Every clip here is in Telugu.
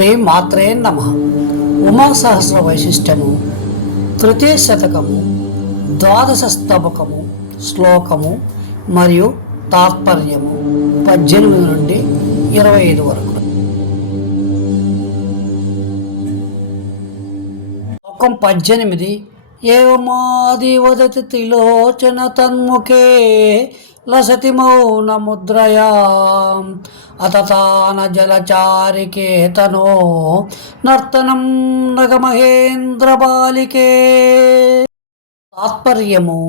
శ్రీ మాత్రే నమ. ఉమాసహస్ర వైశిష్టము తృతీయ శతకము ద్వాదశ స్తబకము శ్లోకము మరియు తాత్పర్యము పద్దెనిమిది నుండి ఇరవై ఐదు వరకు. శ్లోకం పద్దెనిమిది ఏమాది వదతి త్రిలోచన తన్ముఖే లసతి మౌనముద్రయా అతతాన జలచారికేతనో నర్తనం నగమహేంద్ర బాలికే తాత్పర్యము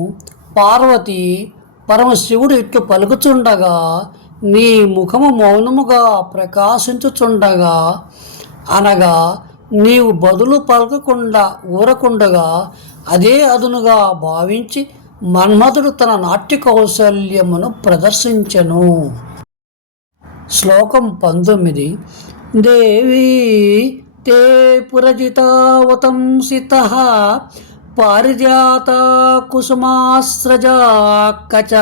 పార్వతి పరమశివుడు ఇట్లు పలుకుచుండగా నీ ముఖము మౌనముగా ప్రకాశించుచుండగా అనగా నీవు బదులు పలకకుండా ఊరకుండగా అదే అదునుగా భావించి మన్మధుడు తన నాట్య కౌశల్యమును ప్రదర్శించను. శ్లోకం పంతొమ్మిది. దేవీ తే పురజితావతంసిత పారిజాత కుసుమాస్రజా కచ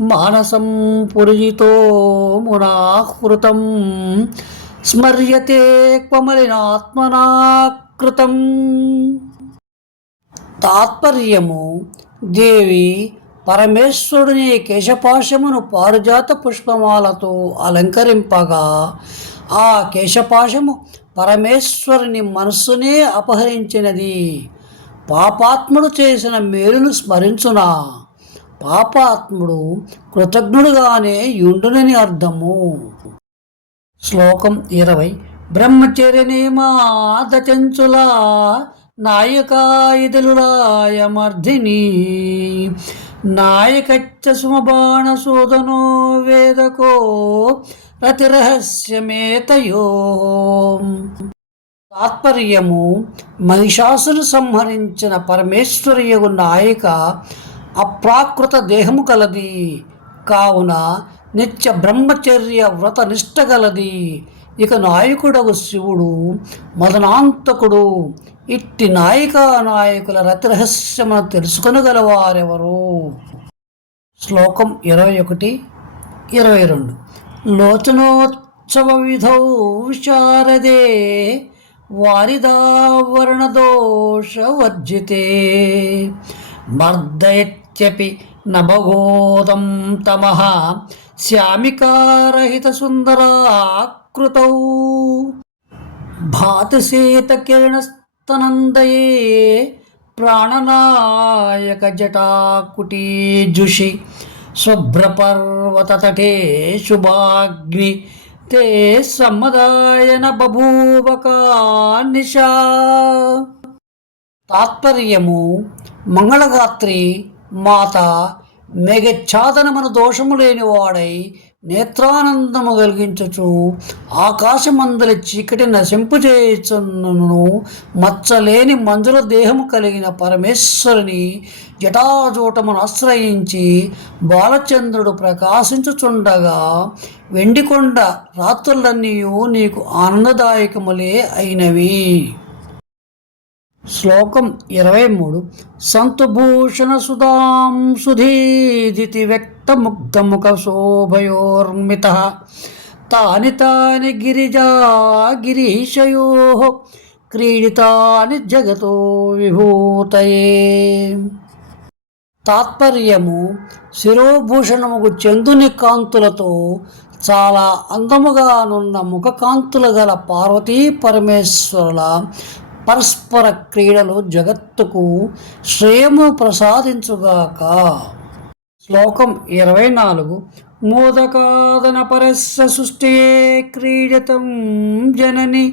మానసం పురజితో మునాహృతం స్మర్యతే క్వమలినాత్మనాకృతం తాత్పర్యము దేవి పరమేశ్వరుని కేశపాశమును పారుజాత పుష్పమాలతో అలంకరింపగా ఆ కేశపాశము పరమేశ్వరుని మనస్సునే అపహరించినది. పాపాత్ముడు చేసిన మేలును స్మరించునా? పాపాత్ముడు కృతజ్ఞుడుగానే యుండునని అర్థము. శ్లోకం ఇరవై. బ్రహ్మచర్య నియమాదచంచుల నాయకాయుధులాయమర్ధిని నాయకచ్చ సుమబాణ వేదకో రతిరహస్యమేతయో. తాత్పర్యము మహిషాసును సంహరించిన పరమేశ్వరియగు నాయిక అప్రాకృత దేహము కలది. కావున నిత్య బ్రహ్మచర్య వ్రత నిష్ట గలది. ఇక నాయకుడగు శివుడు మదనాంతకుడు ఇట్టి నాయికా నాయకుల రతిరహస్యమును తెలుసుకొనగలవారెవరు శ్లోకం ఇరవై ఒకటి ఇరవై రెండు. లోచనోత్సవ విధౌ విశారదే వారిదావరణదోషవర్జితే మర్దయత్యపి నభగోదం శ్యామికారహిత శ్యామికారహితసుందరాకృతౌ భాతిశీతకిరణస్తనందయే ప్రాణనాయక జటాకుటీజుషి శుభ్రపర్వతతటే శుభాగ్ని తే సమ్మదాయన బభూవకా నిశా తాత్పర్యము మంగళగాత్రి మాత మేఘఛాదనమున దోషము లేనివాడై నేత్రానందము కలిగించుచు ఆకాశమందలి చీకటి నశింపు చేయుచున్నను మచ్చలేని మంజుల దేహము కలిగిన పరమేశ్వరుని జటాజూటమును ఆశ్రయించి బాలచంద్రుడు ప్రకాశించుచుండగా వెండికొండ రాత్రులన్నీ నీకు ఆనందదాయకములే అయినవి. శ్లోకం ఇరవై మూడు సంతుభూషణ సుధాం సుధీదితి వ్యక్తముగ్ధముఖ శోభయోర్మిత తాని తాని గిరిజా గిరీశయో. క్రీడితాని జగతో విభూతయే. తాత్పర్యము శిరోభూషణముకు చందుని కాంతులతో చాలా అందముగానున్న ముఖకాంతులు గల పార్వతీ పరమేశ్వరుల పరస్పర క్రీడలు జగత్తుకు శ్రేయము ప్రసాదించుగాక. శ్లోకం ఇరవై నాలుగు. మోదకాదన పరస్య సృష్టి క్రీడతం జనని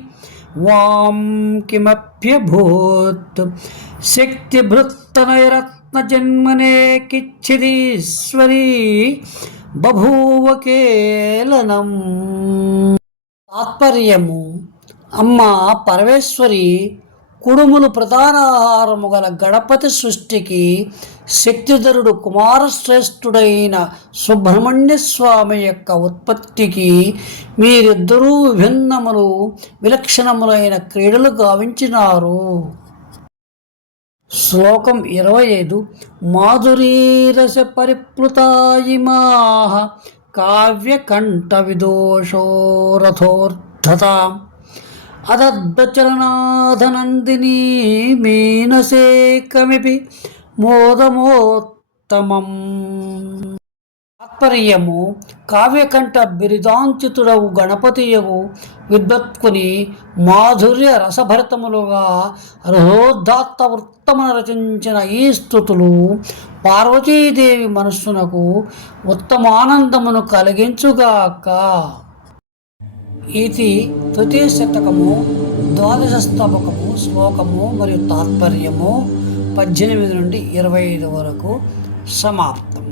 వాం కిమప్యభూత్. శక్తిభృత్తనయరత్న జన్మనే కిచ్చిదీశ్వరీ బభూవ కేలనం తాత్పర్యము అమ్మ పరమేశ్వరి కుడుములు ప్రధాన ఆహారము గల గణపతి సృష్టికి శక్తిధరుడు కుమారశ్రేష్ఠుడైన సుబ్రహ్మణ్య స్వామి యొక్క ఉత్పత్తికి మీరిద్దరూ విభిన్నములు విలక్షణములైన క్రీడలు గావించినారు. శ్లోకం ఇరవై ఐదు మాధురీరస పరిప్లుతాయిమాహ కావ్యకంఠ విదోషోరథోర్ధత అదద్భచలనాథనందిని మీనసేకమిపి మోదమోత్తమం. తాత్పర్యము కావ్యకంఠ బిరుదాంచితుడవు గణపతియగు విద్వత్కుని మాధుర్య రసభరితములుగా రహోద్ధాత్త వృత్తమున రచించిన ఈ స్థుతులు పార్వతీదేవి మనస్సునకు ఉత్తమానందమును కలిగించుగాక. ఇది తృతీయ శతకము ద్వాదశ స్తవకము శ్లోకము మరియు తాత్పర్యము పద్దెనిమిది నుండి ఇరవై ఐదు వరకు సమాప్తం.